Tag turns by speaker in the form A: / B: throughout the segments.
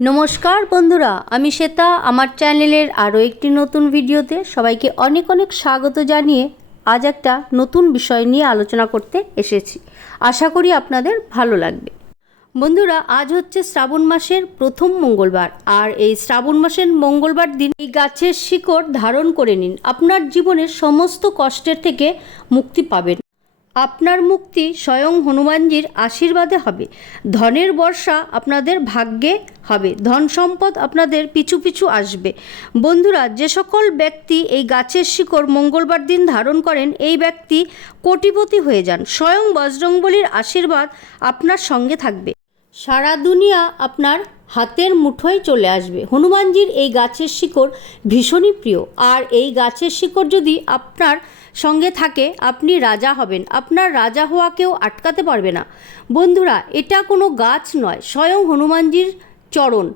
A: নমস্কার বন্ধুরা, আমি শ্বেতা। আমার চ্যানেলের আরও একটি নতুন ভিডিওতে সবাইকে অনেক অনেক স্বাগত জানিয়ে আজ একটা নতুন বিষয় নিয়ে আলোচনা করতে এসেছি। আশা করি আপনাদের ভালো লাগবে। বন্ধুরা, আজ হচ্ছে শ্রাবণ মাসের প্রথম মঙ্গলবার আর এই শ্রাবণ মাসের মঙ্গলবার দিন এই গাছের শিকড় ধারণ করে নিন। আপনার জীবনের সমস্ত কষ্টের থেকে মুক্তি পাবেন। আপনার মুক্তি স্বয়ং হনুমানজির আশীর্বাদে হবে। ধনের বর্ষা আপনাদের ভাগ্যে হবে। ধন সম্পদ আপনাদের পিছু পিছু আসবে। বন্ধুরা, যে সকল ব্যক্তি এই গাছের শিকড় মঙ্গলবার দিন ধারণ করেন, এই ব্যক্তি কোটিপতি হয়ে যান। স্বয়ং বজরংবলির আশীর্বাদ আপনার সঙ্গে থাকবে। সারা দুনিয়া আপনার হাতের মুঠোয় চলে আসবে। হনুমানজির এই গাছের শিকড় ভীষণই প্রিয়। আর এই গাছের শিকড় যদি আপনার সঙ্গে থাকে, আপনি রাজা হবেন। আপনার রাজা হওয়া কেউ আটকাতে পারবে না। বন্ধুরা, এটা কোনো গাছ নয়, স্বয়ং হনুমানজির চরণ।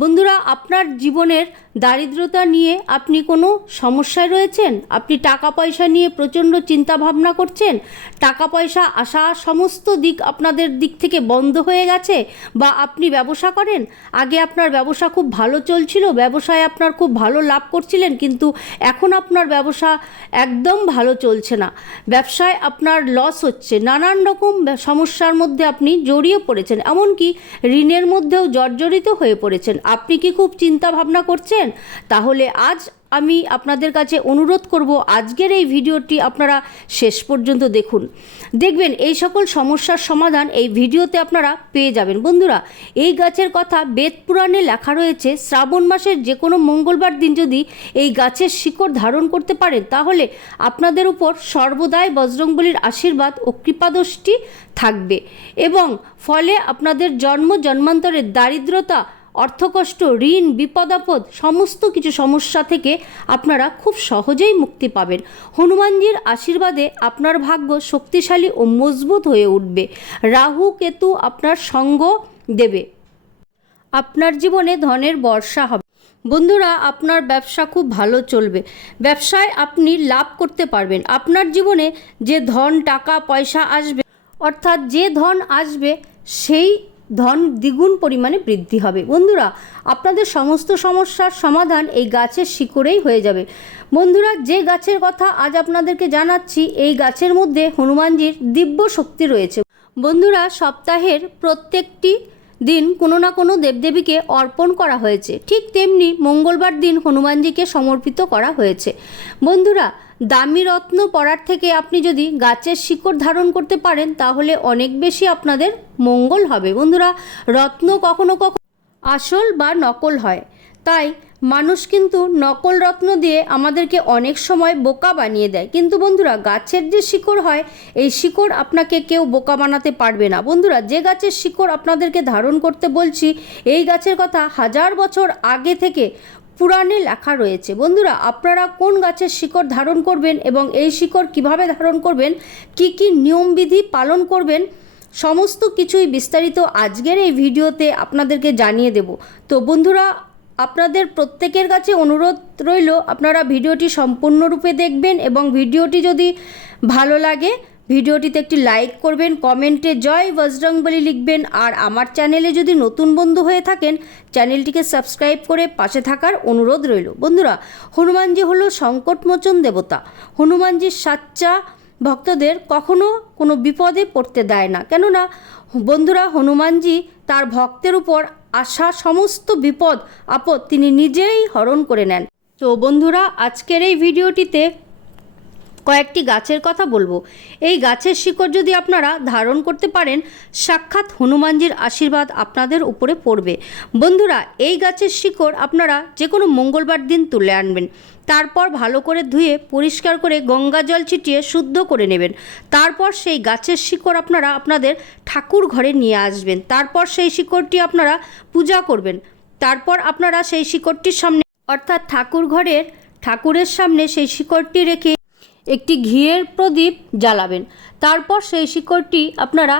A: বন্ধুরা, আপনার জীবনের দারিদ্রতা নিয়ে আপনি কোনো সমস্যায় রয়েছেন? আপনি টাকা পয়সা নিয়ে প্রচণ্ড চিন্তা ভাবনা করছেন? টাকা পয়সা আসা সমস্ত দিক আপনাদের দিক থেকে বন্ধ হয়ে গেছে বা আপনি ব্যবসা করেন? আগে আপনার ব্যবসা খুব ভালো চলছিল, ব্যবসায় আপনার খুব ভালো লাভ করছিলেন, কিন্তু এখন আপনার ব্যবসা একদম ভালো চলছে না। ব্যবসায় আপনার লস হচ্ছে। নানান রকম সমস্যার মধ্যে আপনি জড়িয়ে পড়েছেন, এমনকি ঋণের মধ্যেও জর্জরিত হয়ে পড়েছেন। আপনি কি খুব চিন্তা ভাবনা করছেন? তাহলে আজ আমি আপনাদের কাছে অনুরোধ করব, আজকের এই ভিডিওটি আপনারা শেষ পর্যন্ত দেখুন। দেখবেন এই সকল সমস্যার সমাধান এই ভিডিওতে আপনারা পেয়ে যাবেন। বন্ধুরা, এই গাছের কথা বেদ পুরাণে লেখা রয়েছে, শ্রাবণ মাসের যে কোনো মঙ্গলবার দিন যদি এই গাছের শিকড় ধারণ করতে পারেন, তাহলে আপনাদের উপর সর্বদাই বজরংবলির আশীর্বাদ ও কৃপাদষ্টি থাকবে এবং ফলে আপনাদের জন্ম, জন্মান্তরের দারিদ্রতা অর্থকষ্ট, ঋণ, বিপদ আপদ, সমস্ত কিছু সমস্যা থেকে আপনারা খুব সহজেই মুক্তি পাবেন। হনুমানজির আশীর্বাদে আপনার ভাগ্য শক্তিশালী ও মজবুত হয়ে উঠবে। রাহু, কেতু আপনার সঙ্গ দেবে। আপনার জীবনে ধনের বর্ষা হবে। বন্ধুরা, আপনার ব্যবসা খুব ভালো চলবে। ব্যবসায় আপনি লাভ করতে পারবেন। আপনার জীবনে যে ধন, টাকা, পয়সা আসবে, অর্থাৎ যে ধন আসবে, সেই ধন দ্বিগুণ পরিমাণে বৃদ্ধি হবে। বন্ধুরা, আপনাদের সমস্ত সমস্যার সমাধান এই গাছের শিকড়েই হয়ে যাবে। বন্ধুরা, যে গাছের কথা আজ আপনাদেরকে জানাচ্ছি, এই গাছের মধ্যে হনুমানজির দিব্য শক্তি রয়েছে। বন্ধুরা, সপ্তাহের প্রত্যেকটি দিন কোনো না কোনো দেবদেবীকে অর্পণ করা হয়েছে। ঠিক তেমনি মঙ্গলবার দিন হনুমানজিকে সমর্পিত করা হয়েছে। বন্ধুরা, দামি রত্ন পড়ার থেকে আপনি যদি গাছের শিকড় ধারণ করতে পারেন, তাহলে অনেক বেশি আপনাদের মঙ্গল হবে। বন্ধুরা, রত্ন কখনো কখনো আসল বা নকল হয়। তাই মানুষ কিন্তু নকল রত্ন দিয়ে আমাদেরকে অনেক সময় বোকা বানিয়ে দেয়। কিন্তু বন্ধুরা, গাছের যে শিকড় হয়, এই শিকড় আপনাকে কেউ বোকা বানাতে পারবে না। বন্ধুরা, যে গাছের শিকড় আপনাদেরকে ধারণ করতে বলছি, এই গাছের কথা হাজার বছর আগে থেকে পুরাণে লেখা রয়েছে। বন্ধুরা, আপনারা কোন গাছের শিকড় ধারণ করবেন এবং এই শিকড় কীভাবে ধারণ করবেন, কি কি নিয়মবিধি পালন করবেন, সমস্ত কিছুই বিস্তারিত আজকের এই ভিডিওতে আপনাদেরকে জানিয়ে দেব। তো বন্ধুরা আপনাদের প্রত্যেকের কাছে অনুরোধ রইল, আপনারা ভিডিওটি সম্পূর্ণরূপে দেখবেন এবং ভিডিওটি যদি ভালো লাগে, ভিডিওটিতে একটি লাইক করবেন, কমেন্টে জয় বজরংবলী লিখবেন, আর আমার চ্যানেলে যদি নতুন বন্ধু হয়ে থাকেন, চ্যানেলটিকে সাবস্ক্রাইব করে পাশে থাকার অনুরোধ রইল। বন্ধুরা, হনুমানজি হলো সংকটমোচন দেবতা। হনুমানজির সাচ্চা ভক্তদের কখনো কোনো বিপদে পড়তে দেয় না। কেননা, বন্ধুরা, হনুমানজি তার ভক্তের উপর আসা সমস্ত বিপদ আপদ তিনি নিজেই হরণ করে নেন। তো বন্ধুরা আজকের এই ভিডিওটিতে কয়েকটি গাছের কথা বলব। এই গাছের শিকড় যদি আপনারা ধারণ করতে পারেন, সাক্ষাৎ হনুমানজির আশীর্বাদ আপনাদের উপরে পড়বে। বন্ধুরা, এই গাছের শিকড় আপনারা যে কোনো মঙ্গলবার দিন তুলে আনবেন। তারপর ভালো করে ধুয়ে, পরিষ্কার করে গঙ্গা জল ছিটিয়ে শুদ্ধ করে নেবেন। তারপর সেই গাছের শিকড় আপনারা আপনাদের ঠাকুর ঘরে নিয়ে আসবেন। তারপর সেই শিকড়টি আপনারা পূজা করবেন। তারপর আপনারা সেই শিকড়টির সামনে অর্থাৎ ঠাকুর ঘরের, ঠাকুরের সামনে সেই শিকড়টি রেখে একটি ঘিয়ের প্রদীপ জ্বালাবেন। তারপর সেই শিকড়টি আপনারা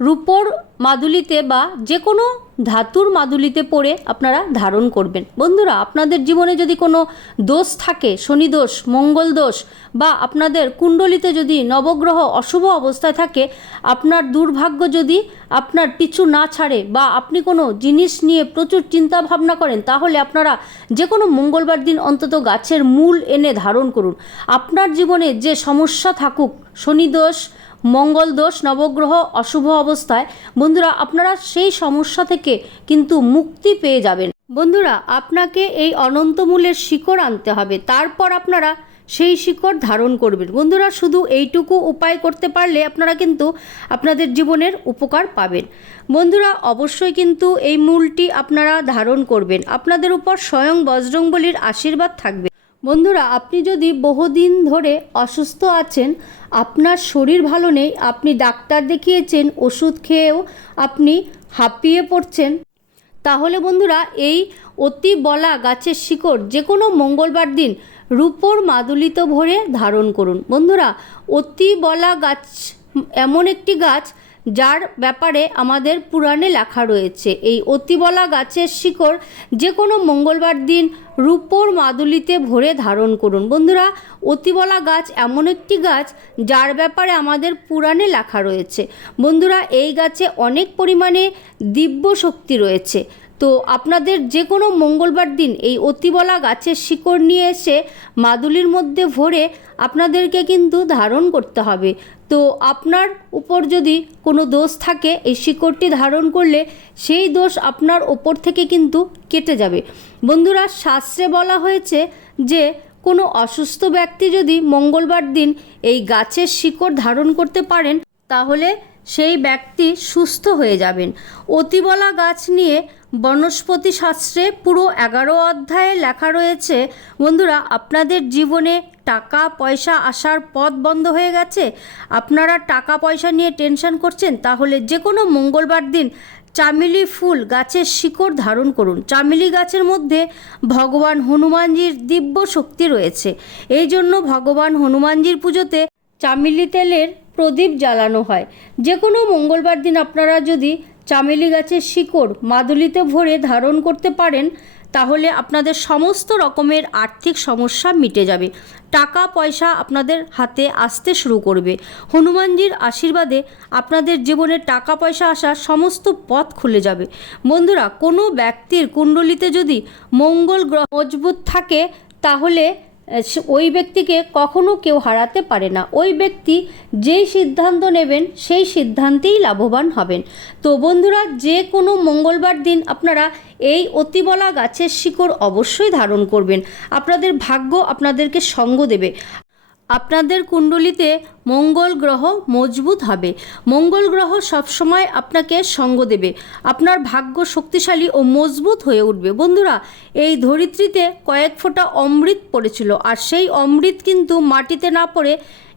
A: রূপোর মাদুলিতে বা যে কোনো ধাতুর মাদুলিতে পড়ে আপনারা ধারণ করবেন। বন্ধুরা, আপনাদের জীবনে যদি কোনো দোষ থাকে, শনি দোষ, মঙ্গল দোষ, বা আপনাদের কুণ্ডলিতে যদি নবগ্রহ অশুভ অবস্থায় থাকে, আপনার দুর্ভাগ্য যদি আপনার পিছু না ছাড়ে বা আপনি কোনো জিনিস নিয়ে প্রচুর চিন্তা ভাবনা করেন, তাহলে আপনারা যে কোনো মঙ্গলবার দিন অন্তত গাছের মূল এনে ধারণ করুন। আপনার জীবনে যে সমস্যা থাকুক, শনি দোষ মঙ্গল দোষ, নবগ্রহ, অশুভ অবস্থায়। বন্ধুরা, আপনারা সেই সমস্যা থেকে কিন্তু মুক্তি পেয়ে যাবেন। বন্ধুরা, আপনাকে এই অনন্তমূলের শিকড় আনতে হবে। তারপর আপনারা সেই শিকড় ধারণ করবেন। বন্ধুরা, শুধু এইটুকু উপায় করতে পারলে আপনারা কিন্তু আপনাদের জীবনের উপকার পাবেন। বন্ধুরা, অবশ্যই কিন্তু এই মূলটি আপনারা ধারণ করবেন। আপনাদের উপর স্বয়ং বজরংবলির আশীর্বাদ থাকবে। বন্ধুরা, আপনি যদি বহুদিন ধরে অসুস্থ আছেন, আপনার শরীর ভালো নেই, আপনি ডাক্তার দেখিয়েছেন, ওষুধ খেয়েও আপনি হাঁপিয়ে পড়ছেন, তাহলে বন্ধুরা, এই অতি বলা গাছের শিকড় যে কোনো মঙ্গলবার দিন রূপোর মাদুলিত ভরে ধারণ করুন। বন্ধুরা, অতি বলা গাছ, এমন একটি গাছ যার ব্যাপারে আমাদের পুরাণে লেখা রয়েছে। এই অতিবলা গাছের শিকড় যে কোনো মঙ্গলবার দিন রূপোর মাদুলিতে ভরে ধারণ করুন। বন্ধুরা, অতিবলা গাছ এমন একটি গাছ যার ব্যাপারে আমাদের পুরাণে লেখা রয়েছে। বন্ধুরা, এই গাছে অনেক পরিমাণে দিব্য শক্তি রয়েছে। তো আপনাদের যে কোনো মঙ্গলবার দিন এই অতিবলা গাছের শিকড় নিয়ে এসে মাদুলির মধ্যে ভরে আপনাদেরকে কিন্তু ধারণ করতে হবে। তো আপনার উপর যদি কোনো দোষ থাকে, এই শিকড়টি ধারণ করলে সেই দোষ আপনার ওপর থেকে কিন্তু কেটে যাবে। বন্ধুরা, শাস্ত্রে বলা হয়েছে যে, কোনো অসুস্থ ব্যক্তি যদি মঙ্গলবার দিন এই গাছের শিকড় ধারণ করতে পারেন, তাহলে সেই ব্যক্তি সুস্থ হয়ে যাবেন। অতিবলা গাছ নিয়ে বনস্পতি শাস্ত্রে পুরো এগারো অধ্যায়ে লেখা রয়েছে, বন্ধুরা, আপনাদের জীবনে টাকা পয়সা আসার পথ বন্ধ হয়ে গেছে। আপনারা টাকা পয়সা নিয়ে টেনশন করছেন, তাহলে যে কোনো মঙ্গলবার দিন চামেলি ফুল গাছের শিকড় ধারণ করুন। চামেলি গাছের মধ্যে ভগবান হনুমানজির দিব্য শক্তি রয়েছে। এই জন্য ভগবান হনুমানজির পুজোতে চামেলি তেলের প্রদীপ জ্বালানো হয়। যে কোনো মঙ্গলবার দিন আপনারা যদি চামেলি গাছের শিকড় মাদুলিতে ভরে ধারণ করতে পারেন, তাহলে আপনাদের সমস্ত রকমের আর্থিক সমস্যা মিটে যাবে। টাকা, পয়সা আপনাদের হাতে আসতে শুরু করবে। হনুমানজির আশীর্বাদে আপনাদের জীবনে টাকা, পয়সা আসার সমস্ত পথ খুলে যাবে। বন্ধুরা, কোনো ব্যক্তির কুণ্ডলিতে যদি মঙ্গল গ্রহ মজবুত থাকে, তাহলে ওই ব্যক্তিকে কখনো কেউ হারাতে পারে না। ওই ব্যক্তি যেই সিদ্ধান্ত নেবেন, সেই সিদ্ধান্তেই লাভবান হবেন। তো বন্ধুরা, যে কোনো মঙ্গলবার দিন আপনারা এই অতিবলা গাছের শিকড় অবশ্যই ধারণ করবেন। আপনাদের ভাগ্য আপনাদেরকে সঙ্গ দেবে। আপনাদের কুণ্ডলিতে মঙ্গল গ্রহ মজবুত হবে। মঙ্গল গ্রহ সবসময় আপনাকে সঙ্গ দেবে। আপনার ভাগ্য শক্তিশালী ও মজবুত হয়ে উঠবে। বন্ধুরা, এই ধরিত্রীতে কয়েক ফোঁটা অমৃত পড়েছিল আর সেই অমৃত কিন্তু মাটিতে না পড়ে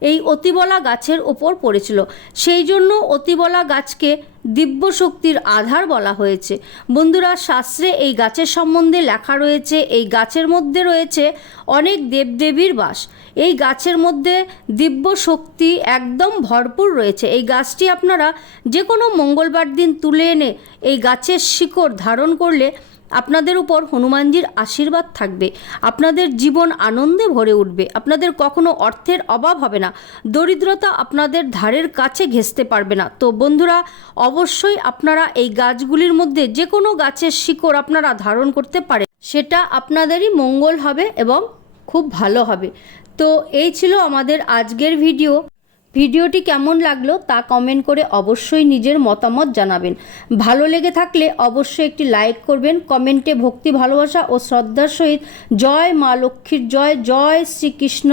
A: এই অতিবলা গাছের ওপর পড়েছিল। সেই জন্য অতিবলা গাছকে দিব্য শক্তির আধার বলা হয়েছে। বন্ধুরা, শাস্ত্রে এই গাছের সম্বন্ধে লেখা রয়েছে, এই গাছের মধ্যে রয়েছে অনেক দেবদেবীর বাস। এই গাছের মধ্যে দিব্য শক্তি একদম ভরপুর রয়েছে। এই গাছটি আপনারা যে কোনো মঙ্গলবার দিন তুলে এনে এই গাছের শিকড় ধারণ করলে আপনাদের উপর হনুমানজির আশীর্বাদ থাকবে। আপনাদের জীবন আনন্দে ভরে উঠবে। আপনাদের কখনো অর্থের অভাব হবে না। দরিদ্রতা আপনাদের ধারের কাছে ঘেঁচতে পারবে না। তো বন্ধুরা, অবশ্যই আপনারা এই গাছগুলির মধ্যে যে কোনো গাছের শিকড় আপনারা ধারণ করতে পারেন। সেটা আপনাদেরই মঙ্গল হবে এবং খুব ভালো হবে। তো এই ছিল আমাদের আজকের ভিডিও। ভিডিওটি কেমন লাগল তা কমেন্ট করে অবশ্যই নিজের মতামত জানাবেন। ভালো লেগে থাকলে অবশ্যই একটি লাইক করবেন। কমেন্টে ভক্তি, ভালোবাসা ও শ্রদ্ধার সহিত জয় মা লক্ষ্মীর জয় জয় শ্রীকৃষ্ণ,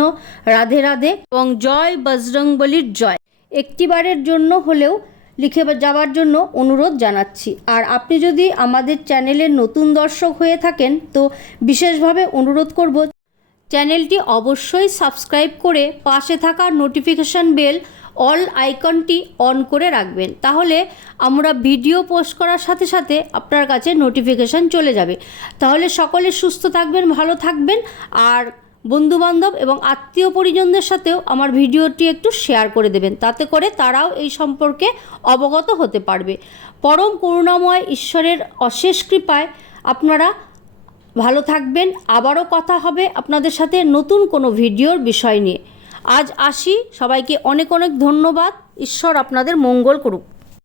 A: রাধে রাধে এবং জয় বজরংবলির জয়। একটিবারের জন্য হলেও লিখে যাওয়ার জন্য অনুরোধ জানাচ্ছি। আর আপনি যদি আমাদের চ্যানেলের নতুন দর্শক হয়ে থাকেন তো বিশেষভাবে অনুরোধ করব চ্যানেলটি অবশ্যই সাবস্ক্রাইব করে পাশে থাকা নোটিফিকেশন বেল অল আইকনটি অন করে রাখবেন। তাহলে আমরা ভিডিও পোস্ট করার সাথে সাথে আপনার কাছে নোটিফিকেশান চলে যাবে। তাহলে সকলে সুস্থ থাকবেন, ভালো থাকবেন আর বন্ধুবান্ধব এবং আত্মীয় পরিজনদের সাথেও আমার ভিডিওটি একটু শেয়ার করে দেবেন। তাতে করে তারাও এই সম্পর্কে অবগত হতে পারবে। পরম করুণাময় ঈশ্বরের অশেষ কৃপায় আপনারা ভালো থাকবেন। আবারও কথা হবে আপনাদের সাথে নতুন কোনো ভিডিওর বিষয় নিয়ে। আজ আসি। সবাইকে অনেক অনেক ধন্যবাদ। ঈশ্বর আপনাদের মঙ্গল করুক।